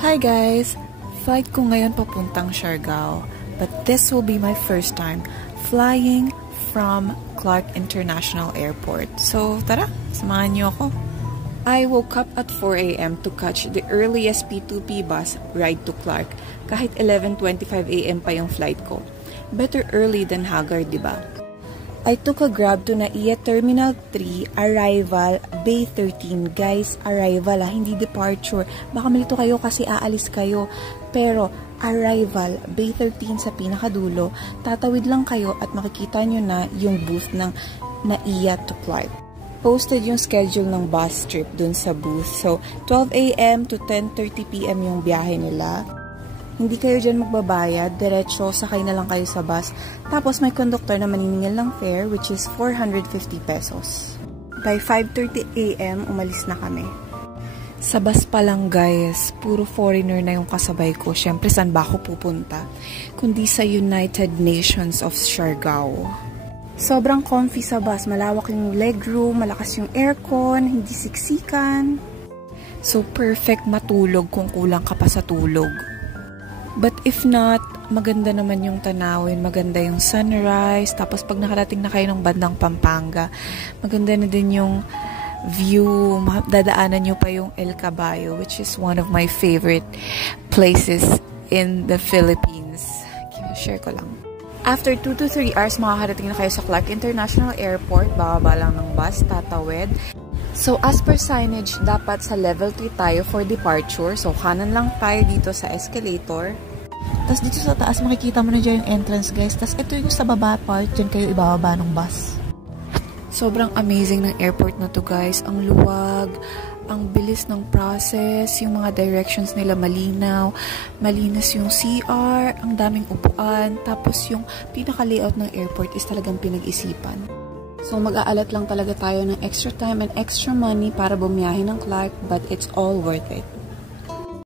Hi guys! Flight ko ngayon papuntang Siargao, but this will be my first time flying from Clark International Airport. So tara, samahan niyo ako. I woke up at 4 a.m. to catch the earliest P2P bus ride to Clark, kahit 11:25 a.m. pa yung flight ko. Better early than haggard, diba? I took a grab to NAIA Terminal 3, arrival, Bay 13. Guys, arrival hindi departure. Baka malito kayo kasi aalis kayo. Pero, arrival, Bay 13 sa pinakadulo. Tatawid lang kayo at makikita nyo na yung booth ng NAIA to Clark. Posted yung schedule ng bus trip dun sa booth. So, 12 a.m. to 10:30 p.m. yung biyahe nila. Hindi kayo dyan magbabayad, diretso sakay na lang kayo sa bus. Tapos may conductor na maniningil ng fare, which is 450 pesos. By 5:30 a.m., umalis na kami. Sa bus pa lang guys, puro foreigner na yung kasabay ko. Siyempre, saan ba ako pupunta? Kundi sa United Nations of Siargao. Sobrang comfy sa bus, malawak yung legroom, malakas yung aircon, hindi siksikan. So perfect matulog kung kulang ka pa sa tulog. But if not, maganda naman yung tanawin, maganda yung sunrise, tapos pag nakarating na kayo ng bandang Pampanga, maganda na din yung view, dadaanan nyo pa yung El Caballo, which is one of my favorite places in the Philippines. Share ko lang. After 2 to 3 hours, makakarating na kayo sa Clark International Airport, bababa lang ng bus, tatawid. So, as per signage, dapat sa level 3 tayo for departure. So, kanan lang tayo dito sa escalator. Tapos dito sa taas, makikita mo na dyan yung entrance, guys. Tapos ito yung sa baba part, dyan kayo ibababa ng bus. Sobrang amazing ng airport na to, guys. Ang luwag, ang bilis ng process, yung mga directions nila malinaw, malinis yung CR, ang daming upuan. Tapos yung pinaka-layout ng airport is talagang pinag-isipan. So, mag-aalat lang talaga tayo ng extra time and extra money para bumiyahe ng Clark, but it's all worth it.